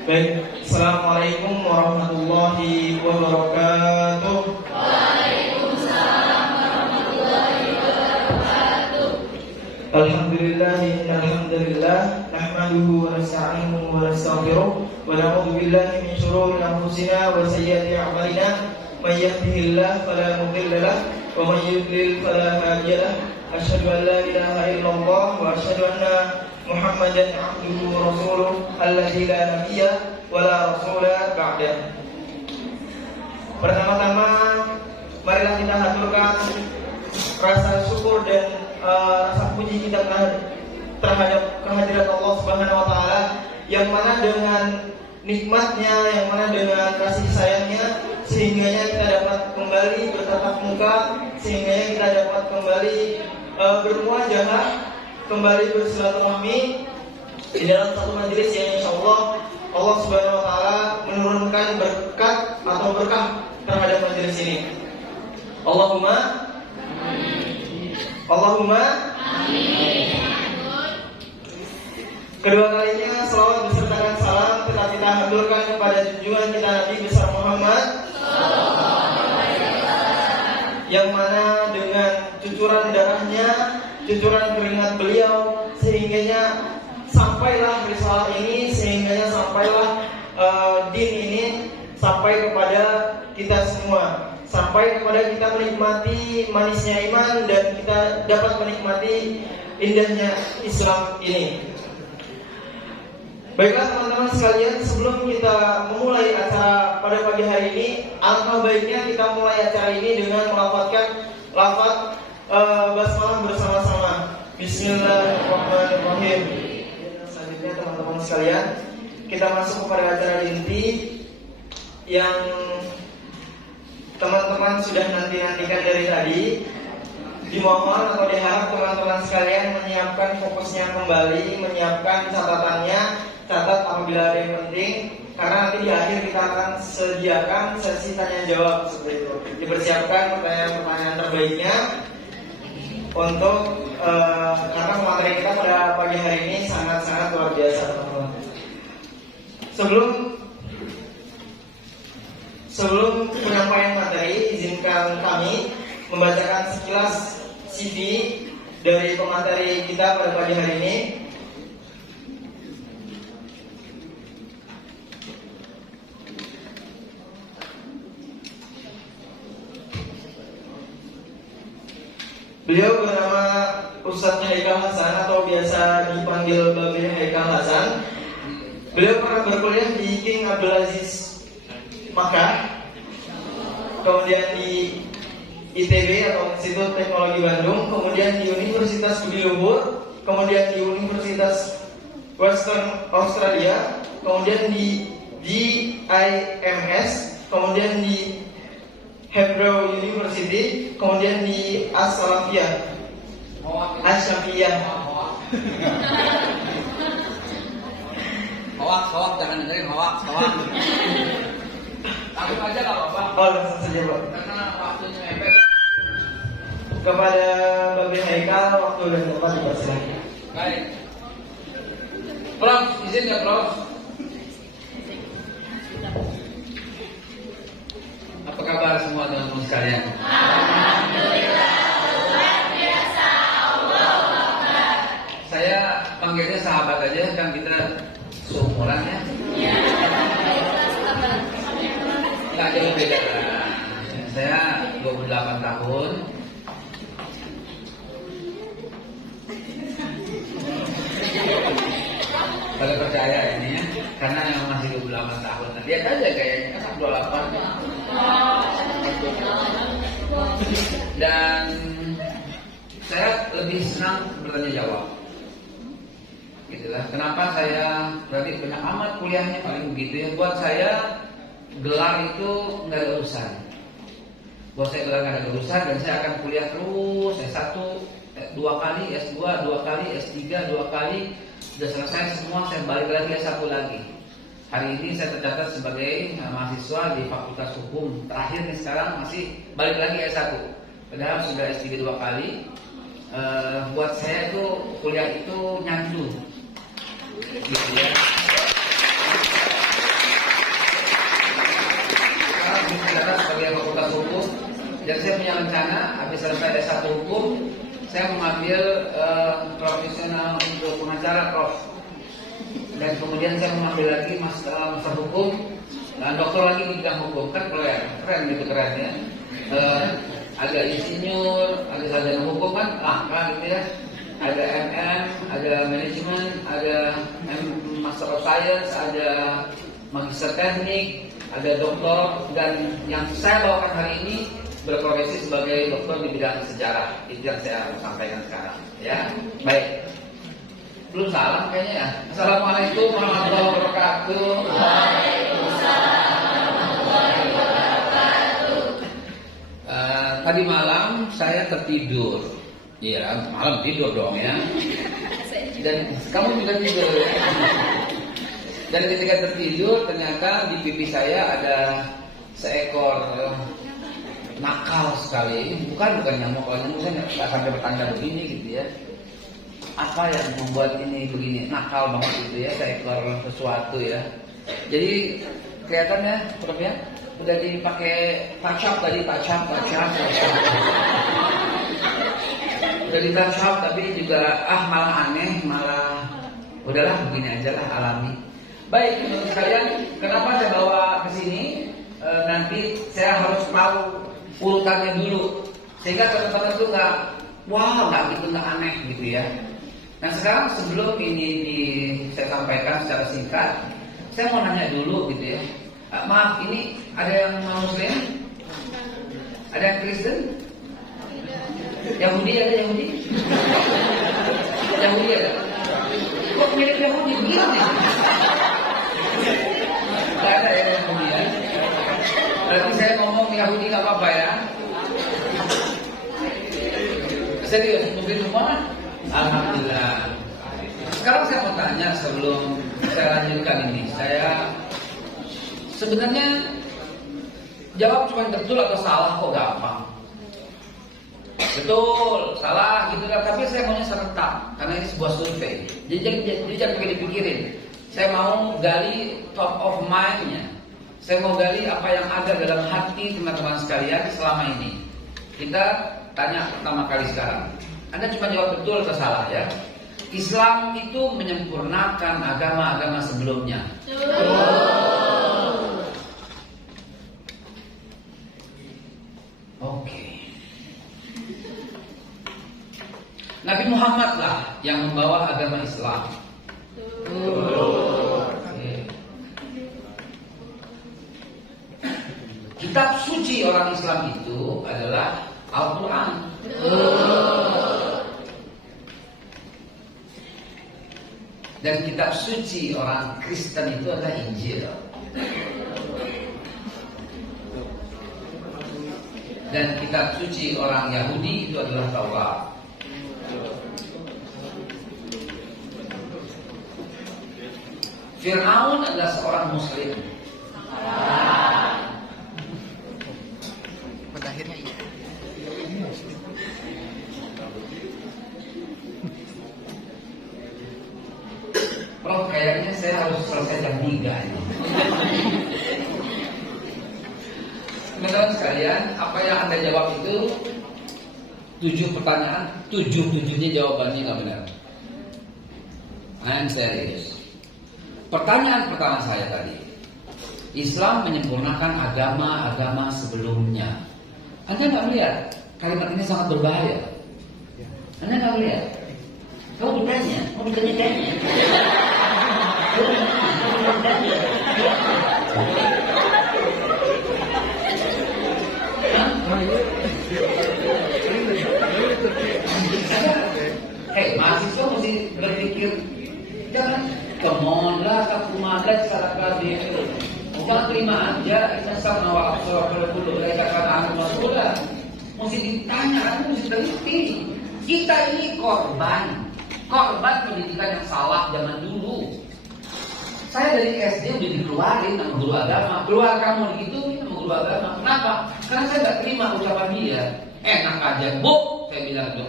Baik, Assalamualaikum warahmatullahi wabarakatuh. Waalaikumsalam warahmatullahi wabarakatuh. Alhamdulillah, nahmaduhu wa nasta'inuhu wa nastaghfiruh wa na'udzu billahi min shururi anfusina wa sayyiati a'malina. May yahdihillahu fala mudilla lahu wa may yudlil fala hadiya lahu. Asyhadu an la ilaha illallah wa asyhadu anna Muhammadan abduhu wa rasuluh alladzi la nabiyya wa la rasula ba'dah. Pertama-tama marilah kita haturkan rasa syukur dan rasa puji kita terhadap kehadiran Allah Subhanahu wa taala, yang mana dengan nikmatnya, yang mana dengan kasih sayangnya, sehingga kita dapat kembali bertatap muka, sehingga kita dapat kembali bermuajahah, kembali bersilaturahmi di dalam satu majelis yang insyaallah Allah Subhanahu wa taala menurunkan berkat atau berkah terhadap majelis ini. Allahumma amin. Kedua kalinya selawat besertakan salam telah kita haturkan kepada junjungan kita Nabi besar Muhammad yang mana dengan cucuran darahnya, cucuran keringat beliau, sehingganya sampailah risalah ini, sehingganya sampailah din ini sampai kepada kita semua, sampai kepada kita menikmati manisnya iman dan kita dapat menikmati indahnya Islam ini. Baiklah teman-teman sekalian, sebelum kita memulai acara pada pagi hari ini, alangkah baiknya kita mulai acara ini dengan melafadzkan lafaz basmalah bersama-sama. Bismillahirrahmanirrahim. Selanjutnya teman-teman sekalian, kita masuk kepada acara inti yang teman-teman sudah nanti-nantikan dari tadi. Dimohon atau diharap teman-teman sekalian menyiapkan fokusnya kembali, menyiapkan catatannya, catat apabila ada yang penting, karena nanti di akhir kita akan sediakan sesi tanya jawab seperti itu. Dipersiapkan pertanyaan-pertanyaan terbaiknya untuk karena materi kita pada pagi hari ini sangat-sangat luar biasa, teman-teman. Sebelum penyampaian materi, izinkan kami membacakan sekilas CV dari pemateri kita pada pagi hari ini. Beliau bernama Ustadz Haikal Hasan atau biasa dipanggil Babe Haikal Hasan. Beliau pernah berkuliah di King Abdulaziz Makkah, kemudian di ITB atau Institut Teknologi Bandung, kemudian di Universitas Budi Luhur, kemudian di Universitas Western Australia, kemudian di GIMS, kemudian di Hebrew University, kemudian di As-Salafiyah. Hoak, jangan dengerin hoak. Langsung aja kalau Pak. Oh, langsung saja Pak. Karena waktunya mepet. Kepada Babe Haikal, waktu dan tempat dipersilakan. Baik. Prof, izin ya Prof. Apa kabar semua teman-teman sekalian? Alhamdulillah, luar biasa, Allahu Akbar. Saya panggilnya sahabat aja, kan kita seumuran ya. Ya, Nggak jauh beda. Saya 28 tahun. Kalau percaya ini ya, karena yang masih 28 tahun. Nah, lihat aja kayaknya kan 28. Dan saya lebih senang bertanya jawab. Gitulah. Kenapa saya berarti banyak amat kuliahnya paling begitu ya. Buat saya gelar itu nggak ada urusan. Buat saya gelar nggak ada urusan, dan saya akan kuliah terus S1 2 kali, S2 2 kali, S3 2 kali. Sudah selesai semua, saya balik lagi S1 lagi. Hari ini saya tercatat sebagai mahasiswa di Fakultas Hukum. Terakhir nih sekarang masih balik lagi S1. Padahal sudah S3 2 kali. Buat saya itu kuliah itu nyandu. Gitu ya. saya mengambil profesional untuk pengacara, Prof. Dan kemudian saya mengambil lagi master hukum, dan dokter lagi di bidang hukum. Kan keren gitu, keren ya. Ada insinyur, ada sarjana hukum kan gitu ya. Ada MM, ada manajemen, ada Master of Science, ada Magister Teknik, ada doktor, dan yang saya bawakan hari ini berprofesi sebagai doktor di bidang sejarah. Itu yang saya sampaikan sekarang. Ya, baik. Belum salam kayaknya ya. Assalamualaikum warahmatullahi wabarakatuh. Waalaikumsalam warahmatullahi wabarakatuh. Tadi malam saya tertidur. Iya, malam tidur dong ya. Dan kamu juga tidur. Dan ketika tertidur ternyata di pipi saya ada seekor nakal sekali. Bukan nyamuk, kalau nyamuk saya nggak sampai bertanda begini gitu ya. Apa yang membuat ini begini? Nakal banget gitu ya, seekor sesuatu ya. Jadi kelihatannya, Prof ya, udah dipakai touch up tadi, touch up. Udah di touch up tapi juga malah aneh, malah udahlah begini aja lah, alami. Baik, menurut kalian kenapa saya bawa ke sini? Nanti saya harus tahu urutannya dulu sehingga teman-teman tuh nggak gitu, nggak aneh gitu ya. Nah sekarang sebelum ini saya sampaikan secara singkat, saya mau nanya dulu gitu ya. Maaf, ini ada yang Muslim? Ada yang Kristen? Yahudi ada Yahudi? Yahudi ada? Kok mirip Yahudi begini? Gak ada ya Yahudi ya? Berarti saya ngomong Yahudi gak apa-apa ya? Serius, mungkin semua? Alhamdulillah. Sekarang saya mau tanya sebelum saya lanjutkan ini. Saya sebenarnya jawab cuma betul atau salah kok gampang. Betul, salah gitu kan. Tapi saya maunya serentak karena ini sebuah survei. Jadi jangan pakai dipikirin. Saya mau gali top of mind-nya. Saya mau gali apa yang ada dalam hati teman-teman sekalian selama ini. Kita tanya pertama kali sekarang. Anda cuma jawab betul atau salah ya. Islam itu menyempurnakan agama-agama sebelumnya. Oke. Nabi Muhammad lah yang membawa agama Islam. Kitab suci orang Islam itu adalah Al-Quran. Dan kitab suci orang Kristen itu adalah Injil. Dan kitab suci orang Yahudi itu adalah Taurat. Fir'aun adalah seorang Muslim. Pada akhirnya iya. Prof, kayaknya saya harus selesai jam 3 ini. Teman-teman sekalian, apa yang Anda jawab itu 7 pertanyaan, 7-7-nya jawabannya nggak benar. I'm serious. Pertanyaan pertama saya tadi, Islam menyempurnakan agama-agama sebelumnya. Anda nggak melihat kalimat ini sangat berbahaya? Anda nggak melihat? Kamu bertanya, mahasiswa mesti berpikir, jangan kemon lah, kakumadah, salah kabeh. Jangan terima aja, kita sama wa'afsor, kalau dulu berdasarkan anak masulah. Mesti ditanya, aku mesti teliti. Kita ini korban pendidikan yang salah zaman dulu. Saya dari SD udah dikeluarin sama guru agama. Keluar kamu digituin sama guru agama. Kenapa? Karena saya gak terima ucapan dia. Enak aja, Bu, saya bilang itu.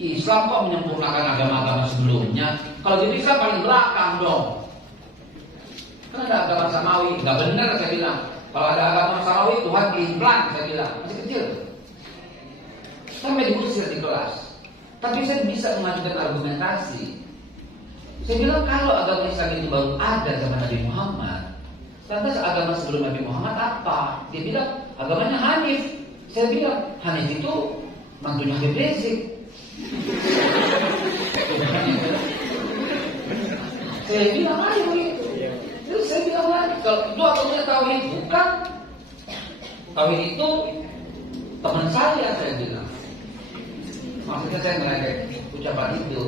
Islam kok menyempurnakan agama-agama sebelumnya? Kalau jadi Islam paling belakang dong. Kan ada agama samawi, nggak benar saya bilang. Kalau ada agama samawi, Tuhan implan saya bilang. Masih kecil. Sampai diusir di kelas. Tapi saya bisa mengajukan argumentasi. Saya bilang kalau agama Islam itu baru ada zaman Nabi Muhammad, lantas agama sebelum Nabi Muhammad apa? Dia bilang agamanya Hanif. Saya bilang Hanif itu mantunya Habib Rizik. Saya bilang aja begitu. Terus saya bilang lagi, kalau itu agamanya tauhid, bukan. Tauhid itu teman saya bilang. Maksudnya saya ngeledek ucapan itu.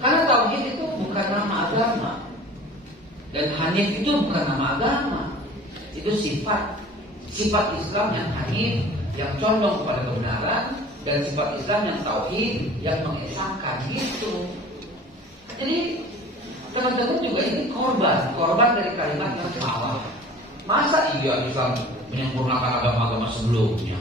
Karena tauhid itu bukan nama agama. Dan Hanif itu bukan nama agama. Itu sifat Islam yang hanif, yang condong kepada kebenaran, dan sifat Islam yang tauhid, yang mengesahkan gitu. Jadi teman-teman juga ini korban dari kalimat yang salah. Masa iya Islam menyempurnakan agama-agama sebelumnya?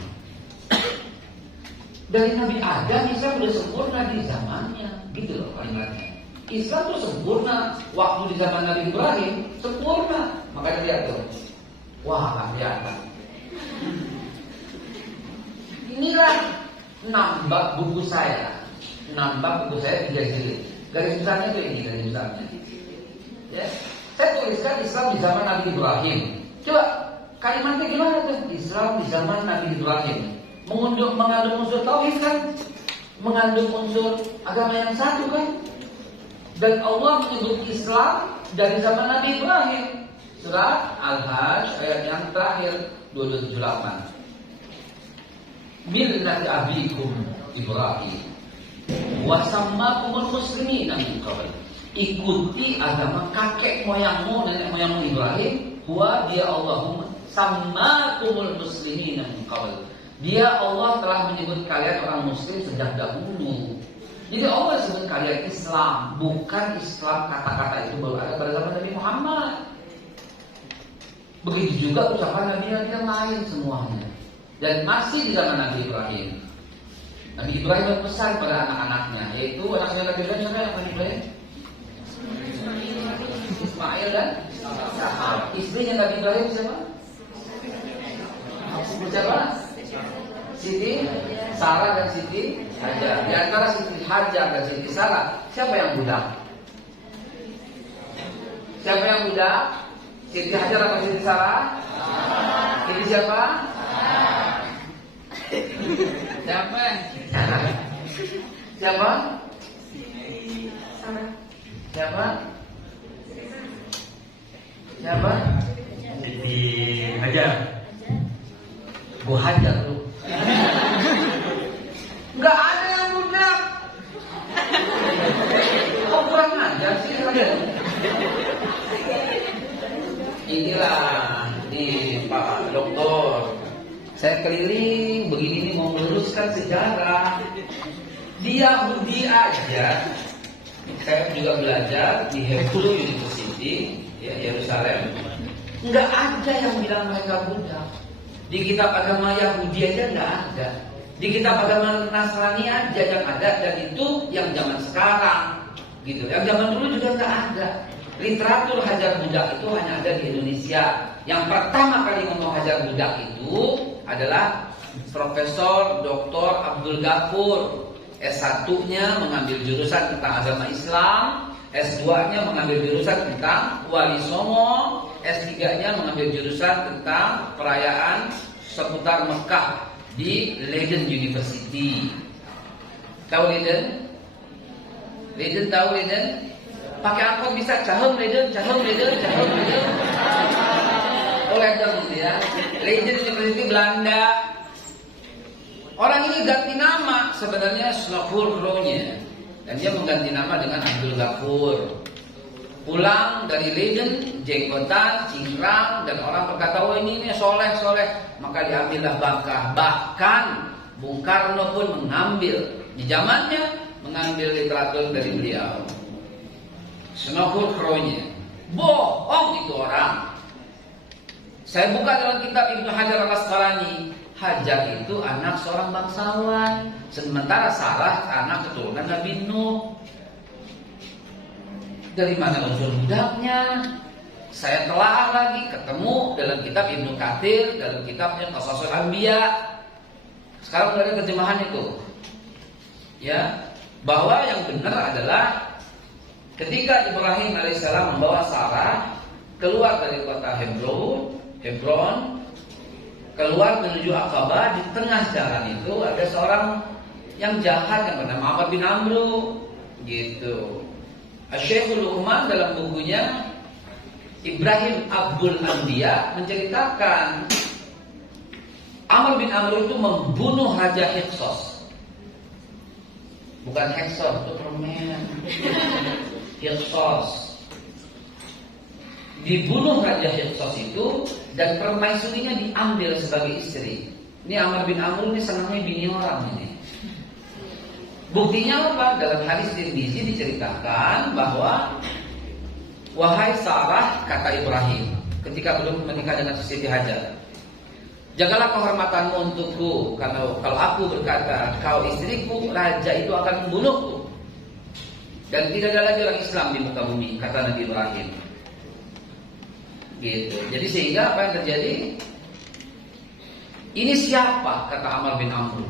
Dari Nabi Adam Islam sudah sempurna di zamannya, gitu loh kalimatnya. Islam itu sempurna waktu di zaman Nabi Ibrahim, sempurna. Makanya lihat tuh, wah nggak kelihatan. Inilah nambah buku saya 3 jilid. Garis besarnya itu ini garis besarnya. Ya, saya tuliskan Islam di zaman Nabi Ibrahim. Coba kalimatnya gimana tuh? Islam di zaman Nabi Ibrahim. Mengandung unsur tauhid kan? Mengandung unsur agama yang satu kan? Dan Allah menyebut Islam dari zaman Nabi Ibrahim. Surat Al-Hajj ayat yang terakhir 278. Millati abikum Ibrahim wa sammakumul muslimina min qabl. Ikuti agama kakek moyangmu, nenek moyangmu Ibrahim. Huwa dia Allahumma sammakumul muslimina min qabl. Dia Allah telah menyebut kalian orang muslim sejak dahulu. Jadi Allah sebut kalian Islam, bukan Islam kata-kata itu baru ada pada zaman Nabi Muhammad. Begitu juga ucapan Nabi-Nabi yang lain semuanya. Dan masih di zaman Nabi Ibrahim. Nabi Ibrahim berpesan pada anak-anaknya, yaitu anaknya Nabi Ibrahim siapa yang Nabi Ibrahim? Ismail dan Ishak. Istrinya Nabi Ibrahim siapa? Siapa? Siti Sarah dan Siti Hajar. Di antara Siti Hajar dan Siti Sarah, siapa yang budak? Siapa yang budak? Siti Hajar atau Siti Sarah? Siti siapa? Siapa? Siapa? Siapa? Siapa? Siti Hajar. Gua hajar lu. Nggak ada yang budak. Kok kurang ajar sih? Inilah nih Pak Doktor. Saya keliling begini nih mau meluruskan sejarah. Di Yahudi aja. Saya juga belajar di Hebrew University, ya, Yerusalem. Nggak ada yang bilang mereka budak. Di kitab agama Yahudi aja nggak ada. Di kitab agama Nasrani aja yang ada, dan itu yang zaman sekarang, gitu. Yang zaman dulu juga nggak ada. Literatur hajar budak itu hanya ada di Indonesia. Yang pertama kali ngomong hajar budak itu adalah Profesor Dr. Abdul Ghafur. S1-nya mengambil jurusan tentang agama Islam, S2-nya mengambil jurusan tentang Wali Songo, S3-nya mengambil jurusan tentang perayaan seputar Mekah di Leiden University. Tahu Leiden? Leiden tahu Leiden? Pakai angkot bisa cahem Leiden. Oh Leiden gitu ya. Leiden University Belanda. Orang ini ganti nama sebenarnya Snofur Kroonje, dan dia mengganti nama dengan Abdul Ghafur. Pulang dari Leiden, jenggotan, cingkrang, dan orang berkata, oh ini soleh. Maka diambillah Bakah. Bahkan Bung Karno pun mengambil, di zamannya, mengambil literatur dari beliau. Snofur Kroonje. Bohong itu orang. Saya buka dalam kitab Ibnu Hajar Al-Asqalani. Hajar itu anak seorang bangsawan, sementara Sarah anak keturunan Nabi Nuh. Dari mana unsur budaknya? Saya telah lagi ketemu dalam kitab Ibnu Katsir, dalam kitabnya Qasasul Anbiya. Sekarang sudah ada terjemahan itu. Ya, bahwa yang benar adalah ketika Ibrahim alaihissalam membawa Sarah keluar dari kota Hebron, keluar menuju Aqabah, di tengah jalan itu ada seorang yang jahat yang bernama Amr bin Amru, gitu. Syekhul Ummah dalam bukunya Ibrahim Abdul Anbiya menceritakan Amr bin Amru itu membunuh Raja Hyksos. Bukan Heksos, itu permen. Hyksos. Dibunuh Raja Hyksos itu dan permaisurinya diambil sebagai istri. Ini Amr bin Amru ini senangnya bini orang ini. Buktinya apa? Dalam hadis Tirmizi diceritakan bahwa wahai Sarah, kata Ibrahim ketika belum menikah dengan Siti Hajar, jagalah kehormatanmu untukku, karena kalau aku berkata kau istriku, raja itu akan membunuhku. Dan tidak ada lagi orang Islam di muka bumi, kata Nabi Ibrahim. Gitu. Jadi sehingga apa yang terjadi? Ini siapa? Kata Amr bin Amru.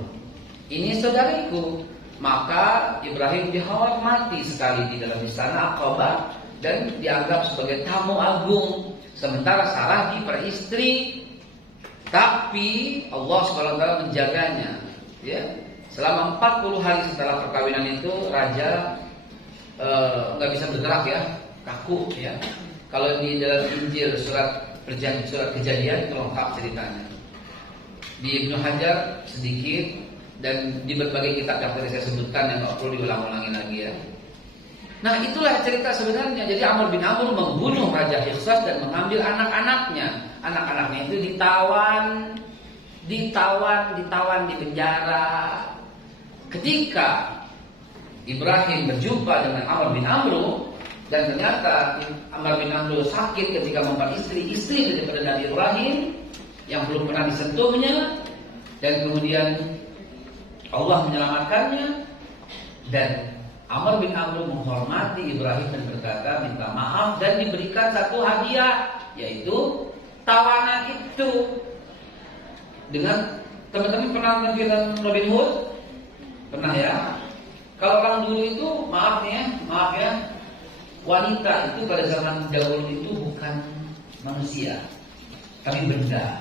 Ini saudariku. Maka Ibrahim dihormati sekali di dalam istana Aqabah dan dianggap sebagai tamu agung. Sementara Sarah diperistri. Tapi Allah SWT menjaganya, ya. Selama 40 hari setelah perkawinan itu raja nggak bisa bergerak, ya, kaku, ya. Kalau di dalam Injil surat Kejadian itu lengkap ceritanya. Di Ibnu Hajar sedikit dan di berbagai kitab yang tadi saya sebutkan yang nggak perlu diulang-ulangi lagi, ya. Nah, itulah cerita sebenarnya. Jadi Amr bin Amr membunuh Raja Hyksos dan mengambil anak-anaknya. Anak-anaknya itu ditawan di penjara. Ketika Ibrahim berjumpa dengan Amr bin Amr dan ternyata Amr bin Amr sakit ketika mempunyai istri daripada Nabi Ibrahim yang belum pernah disentuhnya, dan kemudian Allah menyelamatkannya, dan Amr bin Amr menghormati Ibrahim dan berkata minta maaf dan diberikan satu hadiah, yaitu tawanan itu. Dengan teman-teman pernah nonton film Robin Hood? Pernah, ya? Kalau orang dulu itu maaf ya, wanita itu pada zaman dahulu itu bukan manusia, tapi benda.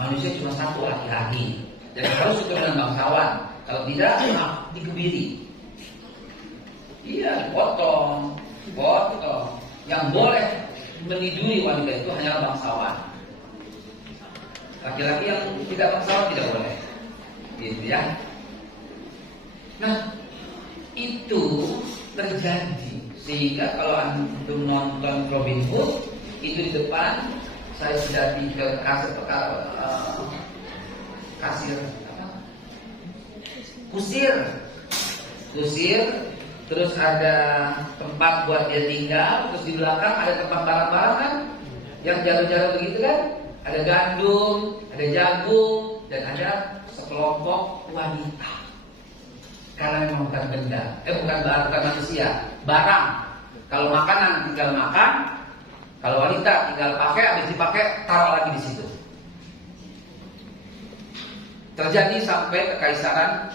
Manusia cuma satu, laki-laki, dan harus suka dengan bangsawan. Kalau tidak, dikebiri. Iya, potong. Yang boleh meniduri wanita itu hanyalah bangsawan. Laki-laki yang tidak bangsawan tidak boleh. Gitu, ya. Nah, itu terjadi sehingga kalau antum nonton Robin Hood itu di depan saya sudah di kusir, terus ada tempat buat dia tinggal, terus di belakang ada tempat barang-barang kan, yang jalur-jalur begitu kan, ada gandum, ada jagung, dan ada sekelompok wanita. Karena memang bukan benda, bukan manusia, barang. Kalau makanan tinggal makan, kalau wanita tinggal pakai, habis dipakai taruh lagi di situ. Terjadi sampai kekaisaran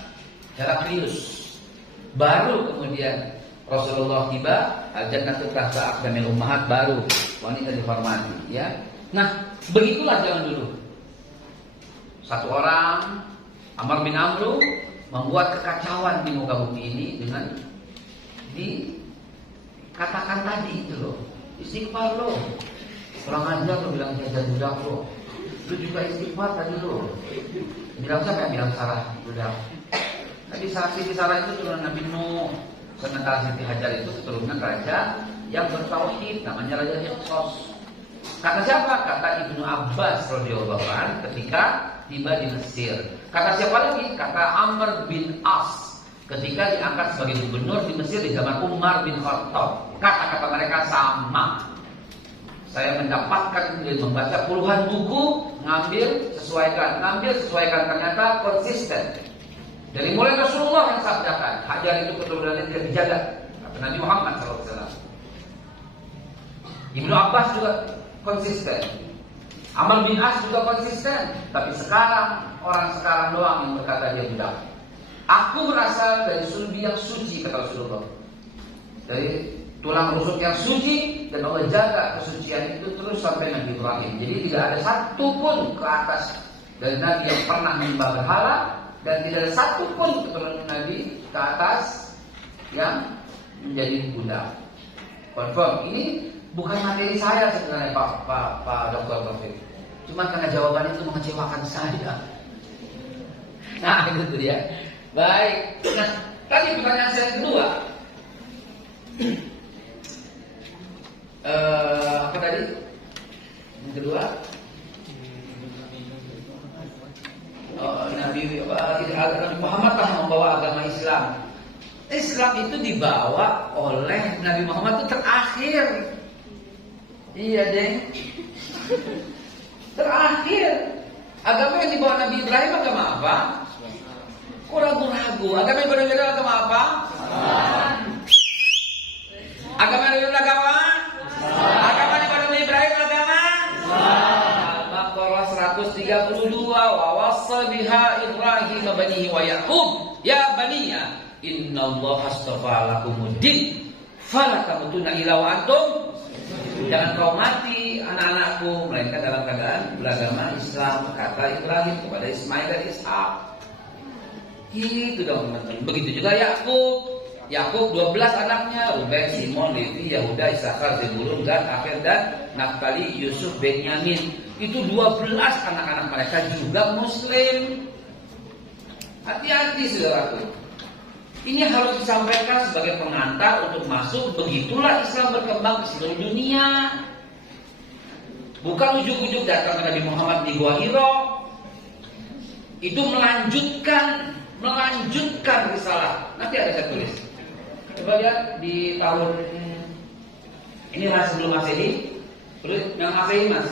Heraklius. Baru kemudian Rasulullah tiba, al-jannatu tahta aqdamil ummahat, baru wanita dihormati, ya. Nah, begitulah zaman dulu. Satu orang, Amr bin Amr, membuat kekacauan di muka bumi ini dengan dikatakan tadi itu loh, istighfar lo, kurang ajar lo bilang jajan budak lo, lu juga istighfar tadi lo. Bilang siapa yang bilang salah budak? Tadi Siti Sarah itu turunan Nabi Nuh, sementara Siti Hajar itu keturunan raja yang bertauhid, namanya Raja Hyksos. Kata siapa? Kata Ibnu Abbas radhiyallahu anhu ketika tiba di Mesir. Kata siapa lagi? Kata Amr bin As ketika diangkat sebagai gubernur di Mesir di zaman Umar bin Khattab. Kata-kata mereka sama. Saya mendapatkan dan membaca puluhan buku, ngambil sesuaikan, ternyata konsisten. Dari mulai Rasulullah yang sabdakan, Hajar itu keturunannya tidak dijaga, kata Nabi Muhammad SAW. Ibnu Abbas juga konsisten, Amr bin As juga konsisten. Tapi sekarang, orang sekarang doang yang berkata dia budak. Aku berasal dari sulbi yang suci, kata Rasulullah. Dari tulang rusuk yang suci, dan Allah jaga kesucian itu terus sampai Nabi Ibrahim. Jadi tidak ada satu pun ke atas dari Nabi yang pernah menyembah berhala, dan tidak ada satu pun keturunan Nabi ke atas yang menjadi budak. Confirm. Ini bukan materi saya sebenarnya Pak Dr. Taufik. Cuma karena jawaban itu mengecewakan saya. Nah itu dia. Baik. Nah tadi pertanyaan saya kedua. Apa tadi? Yang kedua? Nabi Muhammad telah membawa agama Islam. Islam itu dibawa oleh Nabi Muhammad itu terakhir. Iya deh. Terakhir. Agama yang dibawa Nabi Ibrahim agama apa? Kok ragu-ragu? Agama yang berbeda agama apa? Agama yang berbeda agama? Agama yang berbeda Ibrahim agama? Al-Baqarah 132. Wa wassa biha Ibrahim banihi wa Yaqub ya baniya innallaha astafa lakumuddin fala tamutunna illa wa antum. Jangan kau mati anak-anakku melainkan dalam keadaan beragama Islam, kata Ibrahim kepada Ismail dan Ishak. Itu dong teman-teman. Begitu juga Yakub 12 anaknya, Ruben, Simon, Levi, Yahuda, Isakar, Zebulun, Gad, Aser dan Naftali, Yusuf, Benyamin. Itu 12 anak-anak mereka juga Muslim. Hati-hati saudaraku. Ini harus disampaikan sebagai pengantar untuk masuk. Begitulah Islam berkembang ke seluruh dunia. Bukan ujuk-ujuk datang ke Nabi Muhammad di Gua Hiro. Itu melanjutkan risalah. Nanti ada saya tulis. Coba lihat di tahun ini masih sebelum Masehi. Terus yang Masehi mas.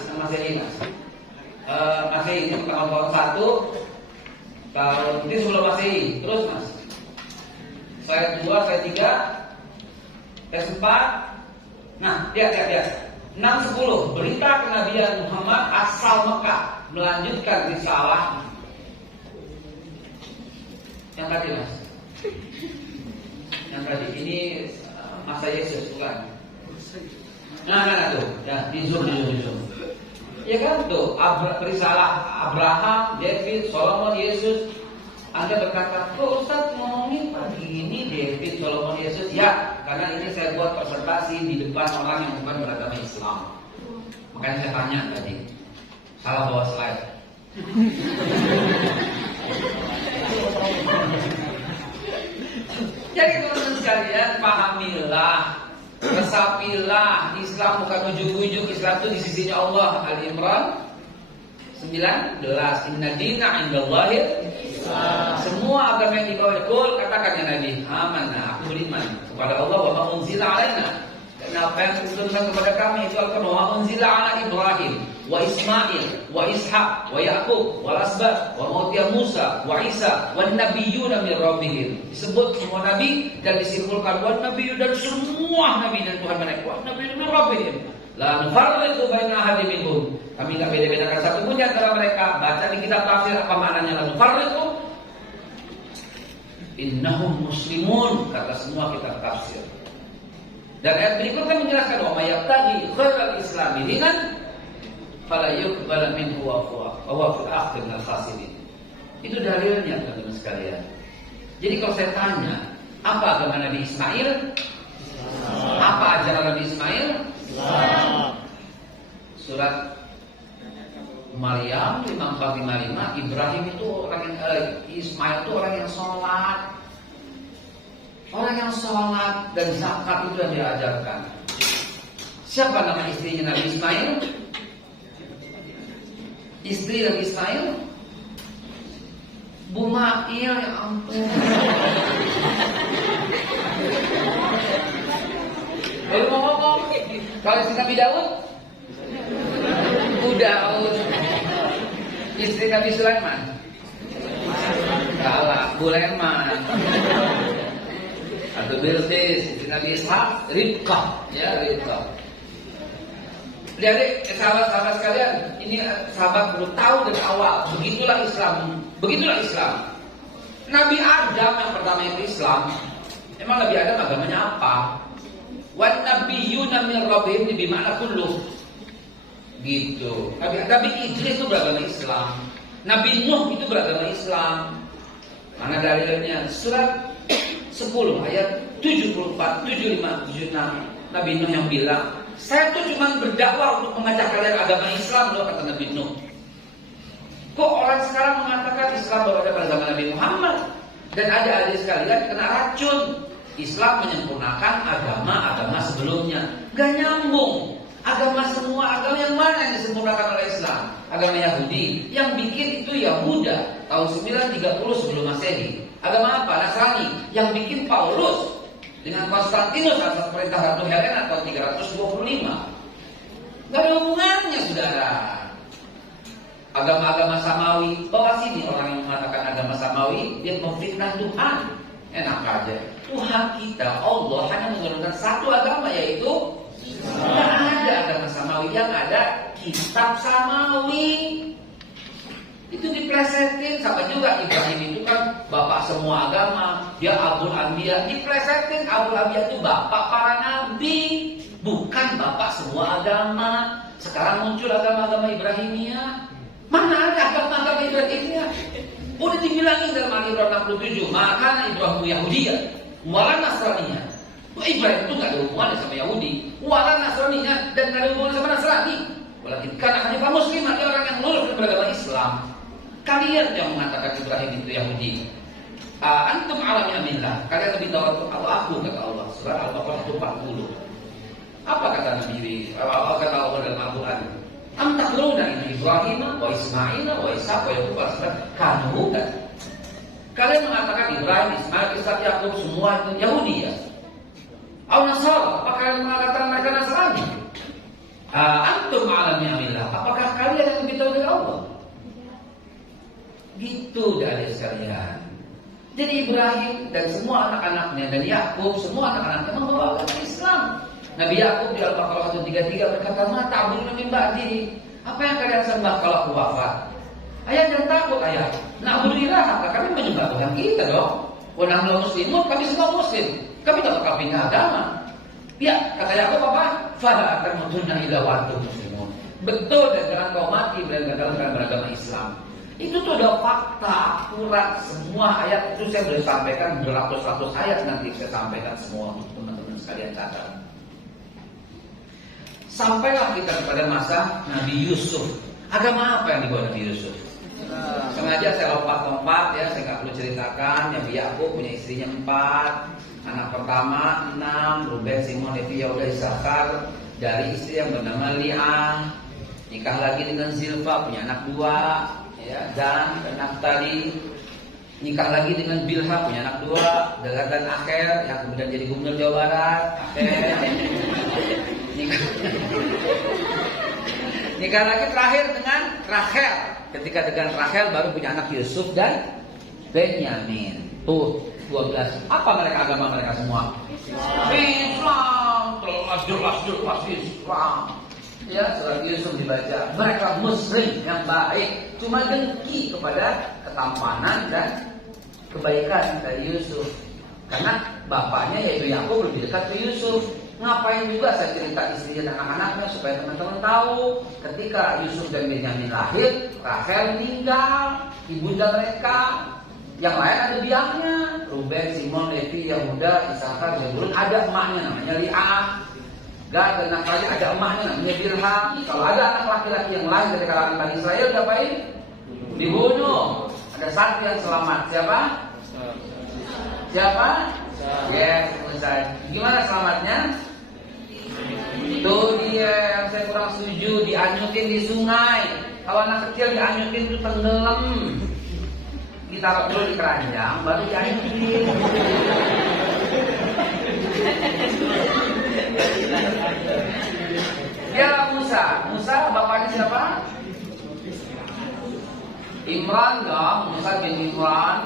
Masehi ini tahun 1 tahun ini sebelum Masehi. Terus mas. Slide 2, slide 3, slide 4. Nah, lihat. 6-10 berita kenabian Muhammad asal Mekah melanjutkan risalah. Yang tadi mas. Yang tadi ini masa Yesus bukan? Nah tuh, ya di zoom. Ya kan tuh, risalah Abraham, David, Solomon, Yesus. Anda berkata, kok Ustaz ngomongin pagi ini David, Solomon, Yesus? Ya, karena ini saya buat presentasi di depan orang yang bukan beragama Islam. Makanya saya tanya tadi, salah bawa slide. Jadi teman-teman sekalian, pahamilah, resapilah, Islam bukan ujuk-ujuk. Islam itu di sisinya Allah. Al-Imran 19. Inna dina indallahil Islam. Semua agama yang dibawa Qul, katakan ya Nabi, amanah, aku beriman kepada Allah wa ma unzila alaina. Dan apa yang diturunkan kepada kami itu al-Qur'an, wa unzila ala Ibrahim wa Ismail wa Ishaq wa Yaqub wa Asbat wa Mautiya Musa wa Isa wa nabiyyuna min rabbihim. Disebut semua nabi dan disimpulkan wa nabiyyu dan semua nabi dan Tuhan mereka wa nabiyyuna min rabbihim. La nufarriqu baina ahadin minhum. Kami enggak beda-bedakan satu pun di antara mereka. Baca di kitab tafsir apa maknanya la nufarriqu. Innahum muslimun, kata semua kitab tafsir. Dan ayat berikutnya menjelaskan wa may yabtaghi khairal islami dinan fala yuqbal minhu wa huwa fil akhir minal khasirin. Itu dalilnya teman-teman sekalian. Jadi kalau saya tanya, apa agama Nabi Ismail? Apa ajaran Nabi Ismail? Surat Maryam 5455, Ibrahim itu orang yang Ismail itu orang yang sholat. Orang yang sholat dan zakat itu yang diajarkan. Siapa nama istrinya Nabi Ismail? Istri Nabi Ismail Bu Mail, ya ampun. Baru mau ngomong. Kalau istri Nabi Daud? Bu Daud. Istri Nabi Sulaiman? Kalah, Bu Leman. Atau Bilqis, istri Nabi Ishaq, Ribqah, ya Ribqah. Jadi sahabat-sahabat sekalian, ini sahabat perlu tahu dari awal, begitulah Islam. Nabi Adam yang pertama itu Islam. Emang Nabi Adam agamanya apa? Wan nabiyyuna min rabbihim bima'na kullu. Gitu. Nabi Idris itu beragama Islam. Nabi Nuh itu beragama Islam. Mana dalilnya? Surat 10 ayat 74, 75, 76. Nabi Nuh yang bilang, saya tuh cuma berdakwah untuk mengajak kalian agama Islam loh, kata Nabi Nuh. Kok orang sekarang mengatakan Islam baru ada pada zaman Nabi Muhammad? Dan adik-adik sekalian kena racun. Islam menyempurnakan agama-agama sebelumnya. Gak nyambung. Semua agama yang mana yang disempurnakan oleh Islam? Agama Yahudi. Yang bikin itu Yahuda tahun 930 sebelum Masehi. Agama apa? Nasrani. Yang bikin Paulus dengan Konstantinus atas perintah Ratu Helena tahun 325. Gak ada hubungannya, saudara. Agama-agama Samawi, bawa sini orang yang mengatakan agama Samawi, dia memfitnah Tuhan. Enak aja. Tuhan kita, Allah hanya menurunkan satu agama, yaitu tidak ada agama Samawi. Yang ada kitab Samawi. Itu diplesetin. Sama juga Ibrahim itu kan bapak semua agama. Dia Abul Anbiya. Diplesetin. Abul Anbiya itu bapak para nabi, bukan bapak semua agama. Sekarang muncul agama-agama Ibrahimiyah. Mana ada agama-agama Ibrahimiyah? Udah dibilangin dalam Al-Imran 67, maka Ibrahim Yahudiyah, wala Nasraniyah. Ibrahim itu gak ada hubungannya sama Yahudi, wala Nasraniyah, dan gak ada hubungannya sama Nasrani. Walaupun karena hanya Muslim, dia orang yang lulus dari beragama Islam. Kalian yang mengatakan Ibrahim itu Yahudi. Antum alami aminlah. Kalian lebih tahu atau aku, kata Allah. Surah Al-Baqarah 40. Apa kata Nabi? Apa kata Allah dalam Al-Quran? Am takruna itu Ibrahim wa Ismail wa Ishaq wa Yaqub kanu hudan. Kalian mengatakan Ibrahim, Ismail, Ishaq, Yaqub semua itu Yahudi ya? Au Nasara? Apa kalian mengatakan mereka Nasrani? Antum alami amillah. Apakah kalian yang lebih tahu dari Allah? Gitu dari sekalian. Jadi Ibrahim dan semua anak-anaknya dan Yakub semua anak-anaknya membawa agama Islam. Nabi Yakub di Al-Baqarah 133 berkata, "Ma ta'buduna min ba'di?" Apa yang kalian sembah kalau aku wafat? Ayah jangan takut ayah. Na'budu ilaha, kami menyembah Tuhan kita dong. Wa nahnu muslimun, kami semua muslim. Kami tak bakal pindah agama. Ya, kata Yakub apa? Fala tamutunna illa wa antum muslimun. Betul, dan jangan kau mati dalam beragama Islam. Itu tuh udah fakta akurat. Semua ayat itu saya boleh sampaikan beratus-ratus ayat, nanti saya sampaikan semua untuk teman-teman sekalian catat. Sampailah kita kepada masa Nabi Yusuf. Agama apa yang dibawa Nabi Yusuf? Sengaja saya lompat-lompat ya, saya nggak perlu ceritakan. Nabi Yakub punya istrinya 4, anak pertama 6, Ruben, Simon, Levi, Yehuda, Isakar. Dari istri yang bernama Liah, nikah lagi dengan Zilfa, punya anak 2, ya, Dan Naftali. Nikah lagi dengan Bilha, punya anak 2, dan Akhir yang kemudian jadi gubernur Jawa Barat. Nikah lagi terakhir dengan Rachel. Ketika dengan Rachel baru punya anak Yusuf dan Benyamin. Tuh 12. Apa mereka agama mereka semua? Islam. Jelas Islam. Ya, surat Yusuf dibaca. Mereka Muslim yang baik. Cuma dengki kepada ketampanan dan kebaikan dari Yusuf. Karena bapaknya yaitu Yakub lebih dekat ke Yusuf. Ngapain juga saya cerita istrinya dan anak-anaknya supaya teman-teman tahu ketika Yusuf dan Benyamin lahir, Rachel meninggal, ibunda mereka. Yang lain ada biangnya, Ruben, Simon, Levi, Yehuda, Isakar, Zebulun, ada emaknya namanya Liah. Gad dan Naftali ada emaknya namanya Bilha. Kalau ada anak laki-laki yang lain dari kalangan Bani Israel, diapain? Dibunuh. Ada satu yang selamat. Siapa? Yes, Musa. Gimana selamatnya? Itu dia yang saya kurang setuju. Dianyutin di sungai. Kalau anak kecil dianyutin itu tenggelam. Ditaruh dulu di keranjang, baru dianyutin. Dia Musa. Musa bapaknya siapa? Imran dong. Musa bin Imran.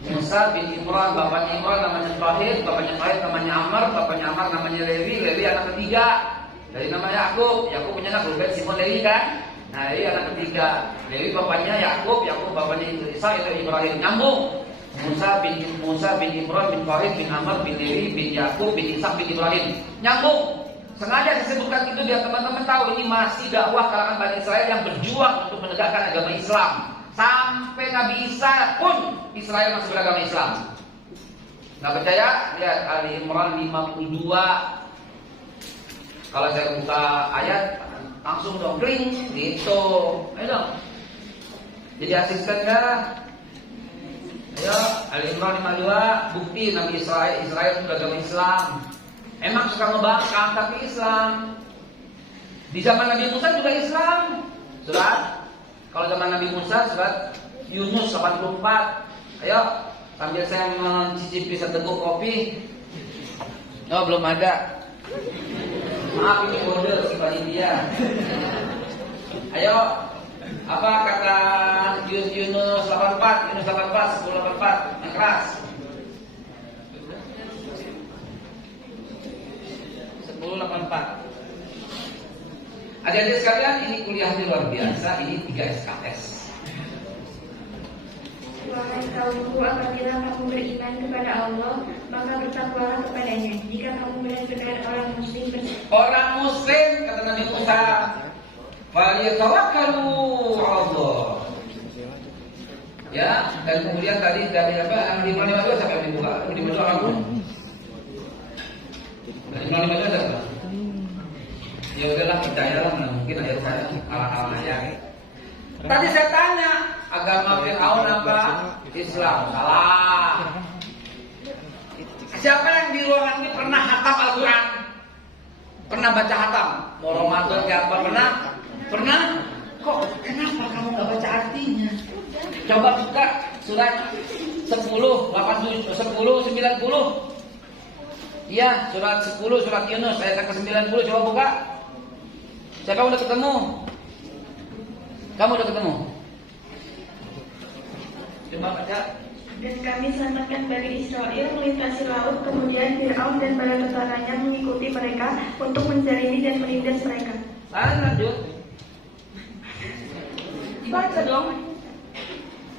Musa bin Imran, bapaknya Imran namanya Tahir, bapaknya Tahir namanya Amr, bapaknya Amr namanya Levi, Levi anak ketiga dari nama Yakub. Yakub punya anak Ruben, Simon, Levi kan? Nah, Levi anak ketiga. Levi bapaknya Yakub, Yakub bapaknya Isa, itu Ibrahim, nyambung. Musa bin Imran bin Farid bin Amr bin Lewi bin Yakub bin Ishak bin Ibrahim. Nyambung. Sengaja disebutkan itu biar teman-teman tahu ini masih dakwah kalangan Bani Israel yang berjuang untuk menegakkan agama Islam. Sampai Nabi Isa pun Israel masih beragama Islam. Nggak percaya? Lihat Ali Imran 52. Kalau saya buka ayat langsung dong kling gitu. Ayo dong. Jadi asisten ya. Ayo Ali Imran 52 bukti Nabi Israel beragama Islam. Emang suka ngebangkang tapi Islam. Di zaman Nabi Musa juga Islam. Surat. Kalau zaman Nabi Musa surat Yunus 84. Ayo sambil saya mencicipi seteguk kopi. Oh belum ada. Maaf ini kode si panitia. Ayo apa kata Yunus 84 1084 yang keras. 1084. Adik-adik sekalian, ini kuliahnya luar biasa. Ini 3 SKS. Wahai kaumku, apabila kamu beriman kepada Allah, maka bertakwalah kepadanya. Jika kamu benar-benar orang muslim, kata Nabi Musa, faliyatawakkalu 'ala Allah. Ya, dan kemudian tadi dari apa? Yang 552 siapa yang dibuka? 552 kamu. 552 siapa? Ya udahlah kita ya lah, mungkin ayat saya ala-ala ya. Tadi saya tanya, agama Fir'aun apa? Islam. Salah. Siapa yang di ruangan ini pernah hatam Al-Quran? Pernah baca hatam? Mau Ramadan kayak apa? Pernah? Kok kenapa kamu gak baca artinya? Coba buka surat 10, 90. Iya, surat 10, surat Yunus ayat ke-90. Coba buka. Siapa udah ketemu? Kamu udah ketemu? Coba baca. dan kami selamatkan Bani Israel melintasi laut, kemudian Fir'aun dan bala tentaranya mengikuti mereka untuk menzalimi dan menindas mereka. Lanjut. Dibaca dong.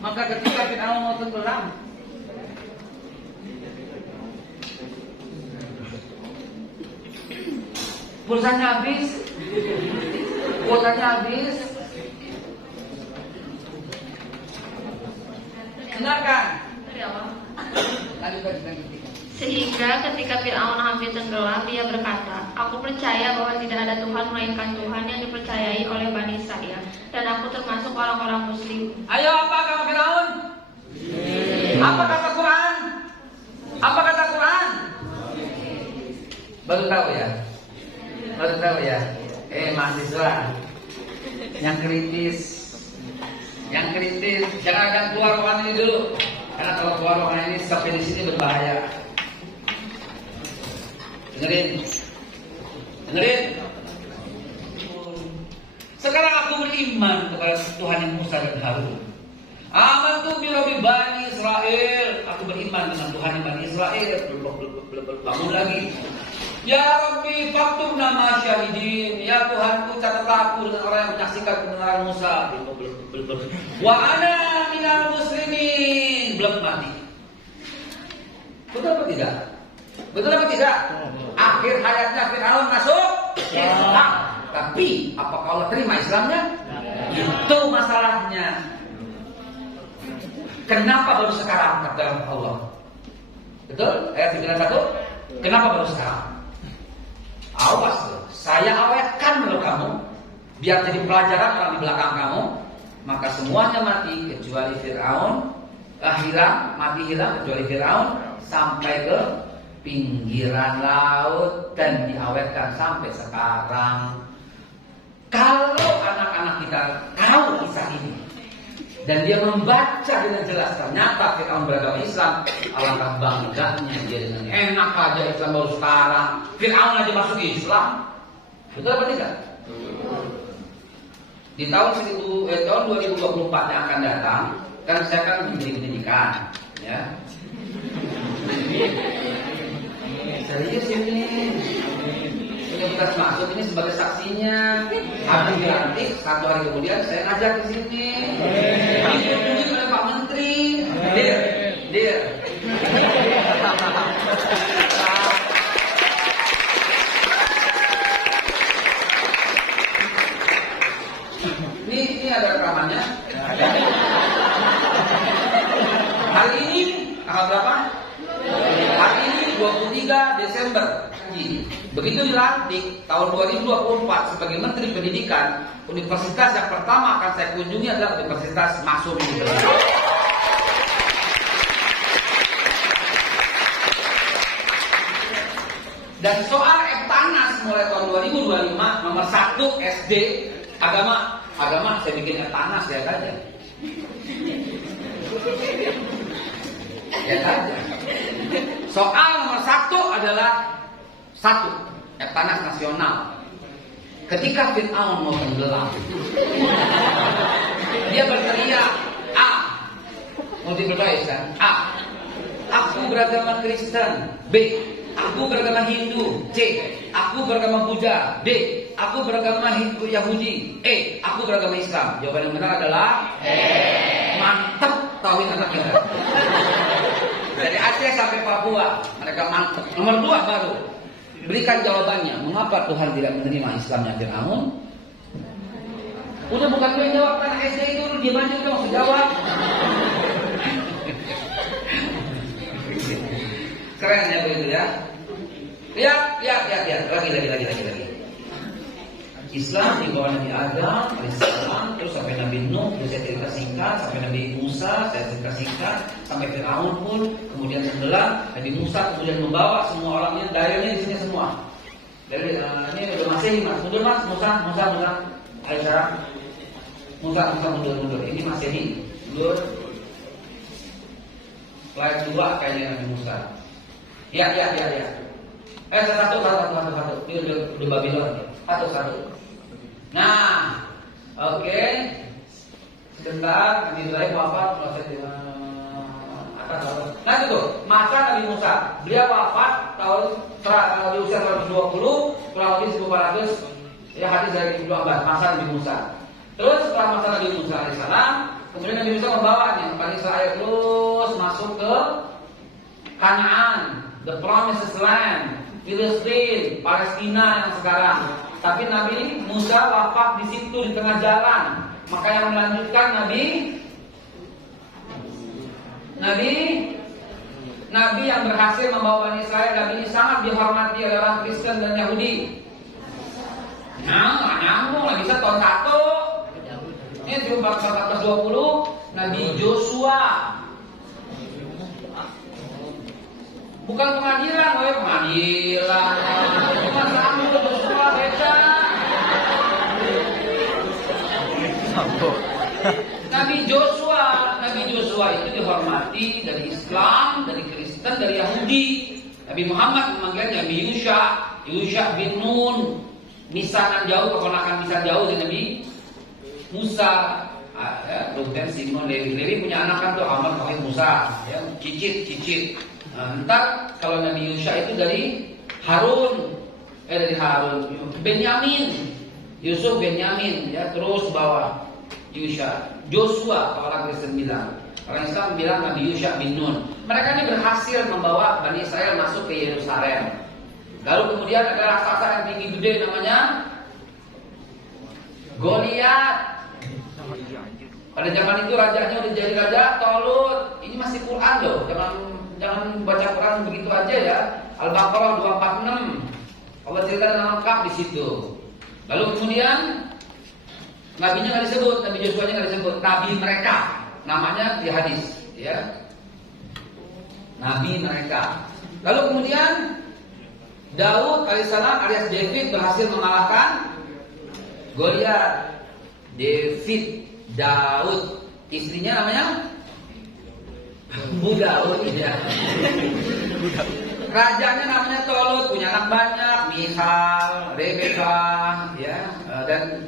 Maka ketika Fir'aun mau tenggelam, pulsanya habis. Dengarkan. Lanjut. Sehingga ketika Fir'aun hampir tenggelam, dia berkata, aku percaya bahwa tidak ada Tuhan melainkan Tuhan yang dipercayai oleh Bani Israel, dan aku termasuk orang-orang muslim. Ayo, apa kata Fir'aun? Apa kata Quran? Baru tahu ya? Mahasiswa yang kritis, jangan keluar ruangan ini dulu, karena kalau keluar ruangan ini sampai di sini berbahaya. Dengerin. Sekarang aku beriman kepada Tuhan yang Musa dan Harun. Amantu bi rabbil Bani Israel. Aku beriman dengan Tuhan yang Bani Israel. Bangun lagi. Ya Rabbi faktubna ma syahidin. Ya Tuhanku, catatlah aku dengan orang yang menyaksikan kebenaran Musa. Wa ana minal muslimin. Belum mati. Betul apa tidak? Akhir hayatnya Fir'aun masuk Islam. Tapi apakah Allah terima Islamnya? Itu masalahnya. Kenapa baru sekarang kata Allah? Betul? Ayat 91. Kenapa baru sekarang? Awas loh, saya awetkan loh kamu, biar jadi pelajaran orang di belakang kamu. Maka semuanya mati kecuali Fir'aun. Mati hilang kecuali Fir'aun sampai ke pinggiran laut dan diawetkan sampai sekarang. Kalau anak-anak kita tahu kisah ini dan dia membaca dengan jelas ternyata Fir'aun beragama Islam, alangkah bangganya dia dengan enak aja Islam baru sekarang. Fir'aun aja masuk Islam. Betul apa tidak? Di tahun 2024 yang akan datang, kan saya akan memberi pendidikan, ya. Serius ini. Universitas masuk ini sebagai saksinya. Habis dilantik 1 hari kemudian saya ngajak ke sini. Dikunjungi oleh Pak Menteri. Dia. Ini ada rekamannya. Hari ini tanggal berapa? Hari ini 23 Desember. Begitu dilantik tahun 2024 sebagai Menteri Pendidikan, universitas yang pertama akan saya kunjungi adalah Universitas Masyumi. Dan soal Eptanas mulai tahun 2025 nomor 1 SD agama saya bikin Eptanas ya aja. Ya saja. Soal nomor 1 adalah 1 Eptanas nasional. Ketika Fir'aun mau tenggelam, dia berteriak A, multiple choice kan? A, aku beragama Kristen. B, aku beragama Hindu. C, aku beragama Buddha. D, aku beragama Yahudi. E, aku beragama Islam. Jawaban yang benar adalah E. Mantap tauhid anak kita. Dari Aceh sampai Papua mereka mantap. Nomor 2 baru berikan jawabannya. Mengapa Tuhan tidak menerima Islamnya Fir'aun? Udah bukan gue yang jawab, kan SD itu lu diam aja udah masuk jawab. Keren ya begitu ya. Lihat. Lagi. Islam di bawah Nabi Adam alaihissalam, terus sampai Nabi Nuh, terus saya cerita singkat, sampai Nabi Musa, saya cerita singkat, sampai Fir'aun pun, kemudian tenggelam, Nabi Musa kemudian membawa semua orangnya, dalilnya di sini semua. Dari ini udah Masehi mas, mundur mas, Musa, ayo sekarang, Musa mundur, ini Masehi, mundur. Slide 2 kayaknya Nabi Musa. Ya. Satu. Ini udah Babylon ya. Satu. Nah, oke. Sebentar, nanti lagi wafat proses Nah itu masa Nabi Musa, beliau wafat tahun di usia 120, kurang lebih 1400 ya hadis dari Ibnu Abbas, masa Nabi Musa. Terus setelah masa Nabi Musa alaihissalam, kemudian Nabi Musa membawanya Bani Israel terus masuk ke Kanaan, the Promised Land, Filistin, Palestina yang sekarang. Tapi Nabi Musa wafat di situ di tengah jalan. Maka yang melanjutkan Nabi yang berhasil membawa Bani Israel, Nabi ini sangat dihormati oleh orang Kristen dan Yahudi. Nyambung lagi tahun 1. Ini 1420 Nabi Joshua. Bukan pengadilan, pengadilan. Masa ambil Joshua beda. Nabi Joshua itu dihormati dari Islam, dari Kristen, dari Yahudi. Nabi Muhammad memanggilnya Nabi Yusha bin Nun, misanan jauh, keponakan misan jauh dari Nabi Musa. Dokter Simon Lewi punya anak kan tuh Ahmad Fahid Musa, ya, cicit. Ntar kalau Nabi Yusha itu dari Harun, Benyamin, Yusuf Benyamin, ya terus bawah Yusha, Joshua kalau orang Kristen bilang, orang Islam bilang Nabi Yusha bin Nun. Mereka ini berhasil membawa Bani Israel masuk ke Yerusalem. Lalu kemudian ada raksasa yang tinggi gede namanya Goliat. Pada zaman itu rajanya udah jadi raja Tolut. Ini masih Quran loh, jangan baca Quran begitu aja ya. Al-Baqarah 246. Allah cerita dengan lengkap di situ. Lalu kemudian nabinya nggak disebut, Nabi Joshua-nya nggak disebut, nabi mereka namanya di hadis, ya. Nabi mereka. Lalu kemudian Daud alaihissalam alias David berhasil mengalahkan Goliat. Daud, istrinya namanya Bu Daud, ya. Rajanya namanya Tolut, punya anak banyak, Michal, Rebecca, ya, dan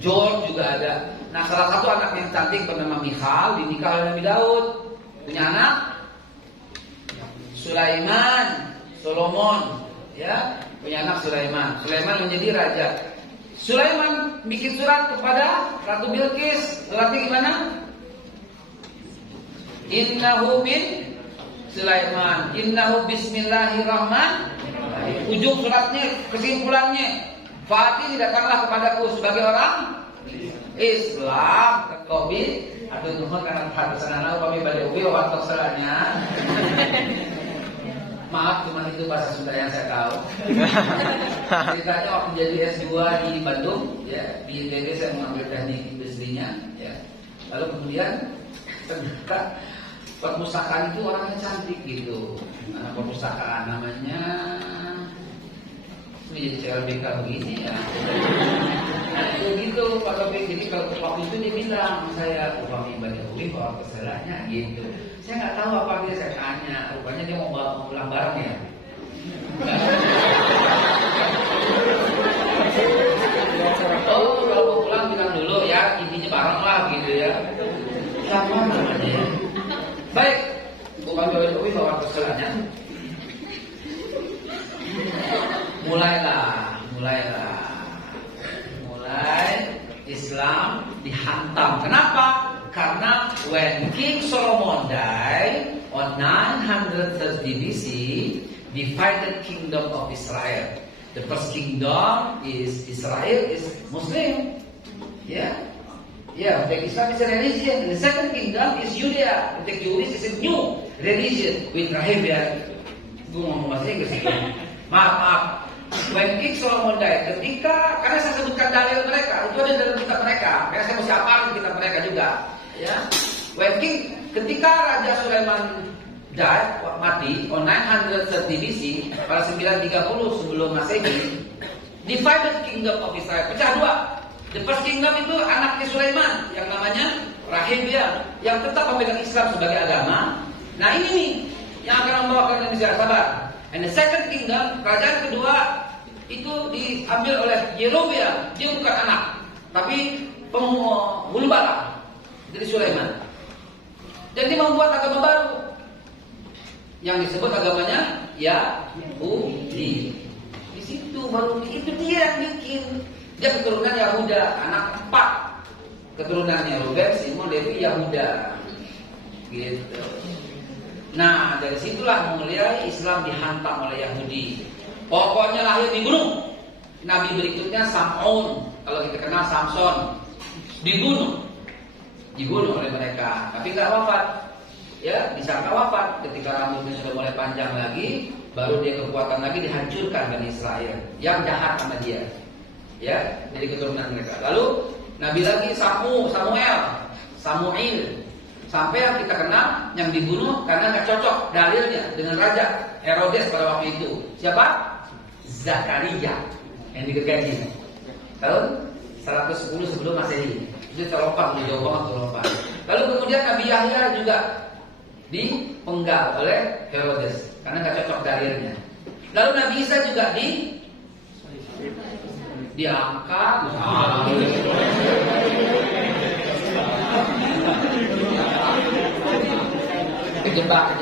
George juga ada. Nah, salah satu anak yang cantik bernama Michal dinikah oleh Nabi Daud, punya anak Solomon, ya, punya anak Sulaiman menjadi raja. Sulaiman bikin surat kepada Ratu Bilqis. Suratnya gimana? Innahu bin Sulaiman. Innahu bismillahirrahmanirrahim. Ujung suratnya, kesimpulannya, Fa'atini datanglah kepadaku sebagai orang Islam. Kekobi atau nuhun karena hadasanana kami balik ubi waktu selanya. Maaf, cuma itu bahasa Sunda yang saya tahu. Ceritanya waktu jadi S2 di Bandung, ya, di ITB saya mengambil teknik industrinya, ya. Lalu kemudian ternyata perpustakaan itu orangnya cantik gitu. Anak perpustakaan namanya ini jadi CLBK begini ya. Itu gitu Pak Topik. Jadi kalau waktu itu dia bilang saya kami balik bawa keselanya gitu. Saya nggak tahu apa dia, saya tanya. Rupanya dia mau pulang bareng ya. Oh kalau mau pulang bilang dulu ya, intinya bareng lah gitu ya. Siapa namanya ya? Baik, bukan bawa keselanya. Mulai Islam dihantam. Kenapa? Karena when King Solomon died on 930 BC, divided kingdom of Israel. The first kingdom is Israel, is Muslim. Yeah, the Islam is a religion. The second kingdom is Judea. The Jewish is a new religion with Rahabia. Gue ngomong bahasa Inggris. Maaf. When King Solomon died, karena saya sebutkan dalil mereka, itu ada dalam kitab mereka. Karena saya mesti hafalin kitab mereka juga. Ya. Ketika Raja Sulaiman died, mati, on 930 BC, pada 930 sebelum Masehi, divided kingdom of Israel, pecah dua. The first kingdom itu anaknya Sulaiman, yang namanya Rahabia, yang tetap memegang Islam sebagai agama. Nah ini nih, yang akan membawakan Indonesia, sabar. And the second kingdom, kerajaan kedua itu diambil oleh Yerobeam. Dia bukan anak, tapi penghulu bala dari Sulaiman. Dan dia membuat agama baru yang disebut agamanya Yahudi. Di situ baru itu dia yang bikin. Dia keturunan Yahuda, anak 4. Keturunannya Ruben, Simon, Levi, Yahuda. Gitu. Nah, dari situlah mulai Islam dihantam oleh Yahudi. Pokoknya lahir dibunuh. Nabi berikutnya Sam'un, kalau kita kenal Samson, dibunuh oleh mereka. Tapi nggak wafat. Ya, disangka wafat. Ketika rambutnya sudah mulai panjang lagi, baru dia kekuatan lagi, dihancurkan Bani Israel yang jahat sama dia. Ya, jadi keturunan mereka. Lalu Nabi lagi Samuel. Sampai yang kita kenal, yang dibunuh karena nggak cocok dalilnya dengan Raja Herodes pada waktu itu. Siapa? Zakaria yang digergaji tahun 110 sebelum Masehi. Itu terlompat, jauh banget terlompat. Lalu kemudian Nabi Yahya juga dipenggal oleh Herodes karena nggak cocok dalilnya. Lalu Nabi Isa juga diangkat. Kejebak.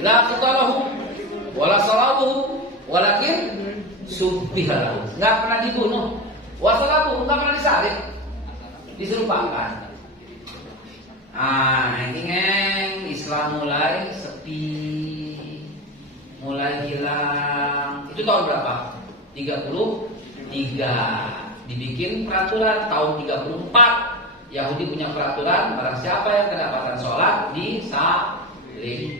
La qatalahu wala salabuhu walakin subbihalahu. Enggak pernah dibunuh. Wa salabuhu enggak pernah disalib. Diserupakan. Ini Islam mulai sepi, mulai hilang. Itu tahun berapa? 33. Dibikin peraturan tahun 34. Yahudi punya peraturan, barang siapa yang kedapatan sholat disalib.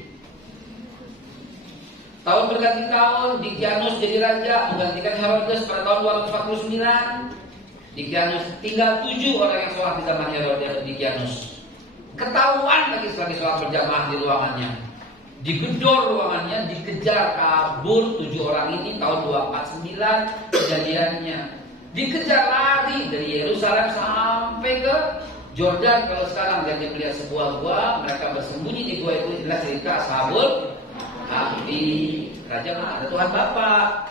Tahun berganti tahun, Dikianus jadi raja, menggantikan Herodes pada tahun 249. Dikianus tinggal 7 orang yang sholat di zaman Herodes. Dikianus ketahuan lagi sholat berjamaah di ruangannya, digedor ruangannya, dikejar kabur 7 orang ini tahun 249 kejadiannya. Dikejar lari dari Yerusalem sampai ke Jordan. Kalau sekarang dia melihat sebuah gua, mereka bersembunyi di gua itu. Inilah cerita Ashabul Kahfi. Raja mah ada Tuhan Bapa,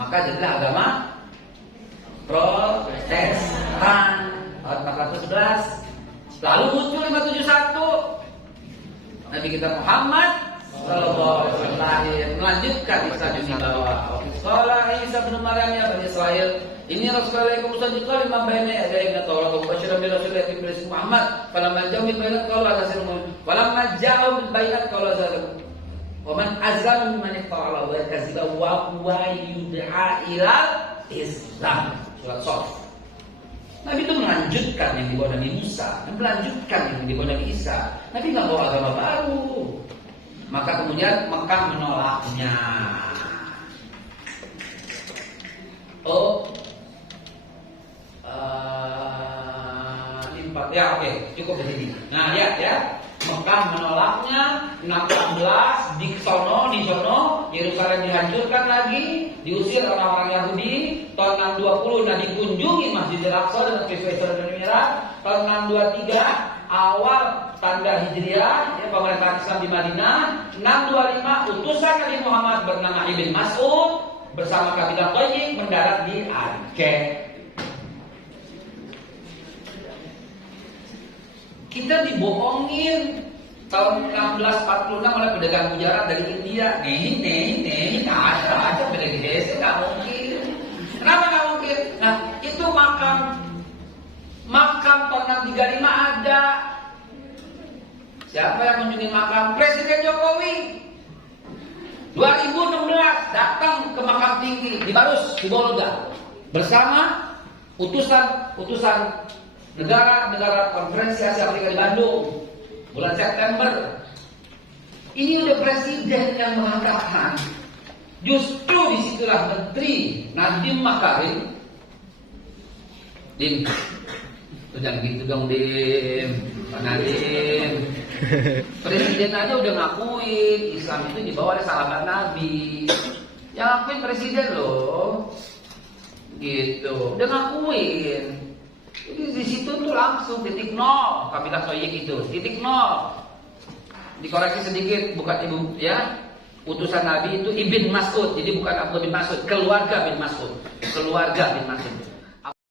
maka jadilah agama Protestan tahun 411. Lalu muncul 571 Nabi kita Muhammad Sallallahu Alaihi Wasallam melanjutkan Islam di bawah. Sekolah Isa bin Maryam ya Bani Israel. Ini Rasulullah yang musaddiqan lima bayna yadayhi min at-Taurat wa basyiran bi rasulin yatim pi'lis Muhammad. Falamma ja'u bil bayinat qalu hadza sihrun mubin. Falamma ja'u bil bayinat qalu hadza sihrun. Wa man azlamu mimman iftara 'ala Allahi kadziban wa huwa yud'a ila Islam. Surat Shaf. Nabi itu melanjutkan yang dibawa Nabi Musa, dan melanjutkan yang dibawa Nabi Isa. Nabi nggak bawa agama baru. Maka kemudian Mekah menolaknya. Limpat ya, oke, cukup di sini. Nah, ya. Mekah menolaknya 616 di sono Yerusalem dihancurkan lagi, diusir orang-orang Yahudi. Tahun 620 Nabi kunjungi Masjidil Aqsa dengan kisah Isra dan Mi'raj. Tahun 623 awal tanda Hijriah ya, pemerintahan Islam di Madinah. 625 utusan Nabi Muhammad bernama Ibn Mas'ud bersama kabilah Thayyib mendarat di Aceh. Kita dibohongin tahun 1646 oleh pedagang mujarab dari India. Nih, ada pedagang desa, nggak mungkin. Kenapa nggak mungkin? Nah, itu makam tahun 635 ada. Siapa yang kunjungi makam? Presiden Jokowi. 2016 datang ke makam tinggi di Barus, di Bolga bersama utusan negara konferensi Asia Afrika di Bandung bulan September. Ini udah presiden yang mengatakan, justru disitulah Menteri Nadiem Makarim. Dim, jangan gitu dong Dim, Pak Nadiem. Presiden aja udah ngakuin Islam itu dibawa oleh sahabat Nabi. Yang ngakuin presiden loh, gitu, udah ngakuin. Jadi di situ tuh langsung titik nol kabilah Thayyib itu, titik nol. Dikoreksi sedikit, bukan ibu ya. Utusan Nabi itu Ibn Mas'ud, jadi bukan Abdullah bin Mas'ud, keluarga bin Mas'ud.